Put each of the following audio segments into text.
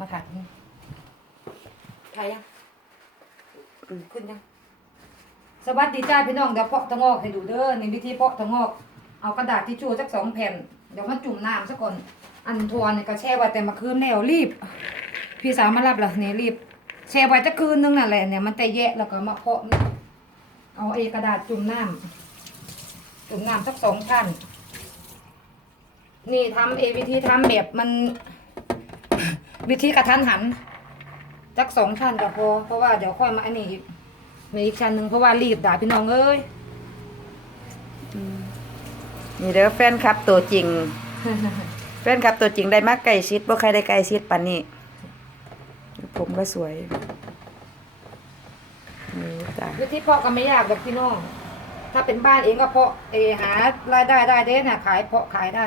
มาถ่ายถ่ายยังอืมขึ้นยังสวัสดีจ้าพี่น้องเดี๋ยวเพาะตะงอกให้ดูเด้อในวิธีเพาะตะงอก เอากระดาษทิชชู่สักสองแผ่น เดี๋ยวมาจุ่มน้ำซะก่อน อันทวนเนี่ยก็แช่ไว้แต่เมื่อคืนแล้วรีบ พี่สาวมารับเหรอเนี่ยรีบ แช่ไว้จะคืนนึงนั่นแหละเนี่ยมันแต่แยะแล้วก็มาเพาะนี่เอาไอ้กระดาษจุ่มน้ำจุ่มน้ำสักสองชั้นนี่ทำเอวิธีทำแบบมัน วิธีกระทันหันจักสองชั้นก็พอเพราะว่าเดี๋ยวค่อยมาอันนี้อีกมีอีกชั้นหนึ่งเพราะว่ารีบด่าพี่น้องเอ้ยนี่เด้อแฟนคลับตัวจริง แฟนคลับตัวจริงได้มากใกล้ชิดบ่ใครได้ใกล้ชิดปานนี้ผมก็สวยนี่จ้ะวิธีเพาะก็ไม่ยากแบบพี่น้อง ถ้าเป็นบ้านเองก็เพาะเออหารายได้ได้เด้น่ะขายเพาะขายได้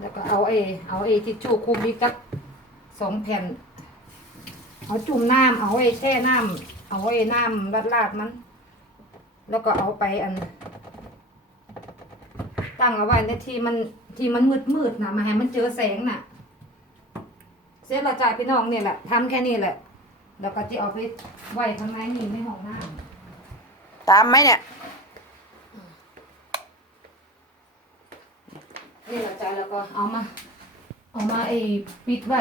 แล้วก็เอาเอเอาเอทิชชู่คุมอีกสักสองแผ่น เอาจุ่มน้ำเอาไอ้แช่น้ำเอาไอ้น้ำราดราดๆมัน แล้วก็เอาไปอัน ตั้งเอาไว้ในที่มันที่มันมืดมืดๆนะมาให้มันเจอแสงน่ะ เสร็จละจ่ายพี่น้องเนี่ยแหละทำแค่นี้แหละ แล้วก็จะเอาไปไว้ข้างในนี่ในห้องน้ำตามไหมเนี่ย นี่แหละจ้ะแล้วก็เอามา เอามาไอ้ปิดไว้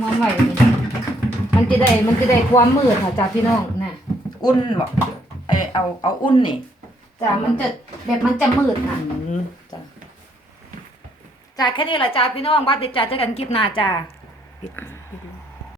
งอนไว้นี่มันจะได้มันจะได้ความมืดค่ะจ้ะพี่น้องน่ะอุ่นบ่เอยเอาเอาอุ่นนี่จ้ะมันจะแบบมันจะมืดค่ะอืมจ้ะจ้ะแค่นี้แหละจ้ะพี่น้องวัดติดจ้ะเจอกันคลิปหน้าจ้ะปิดปิดเลย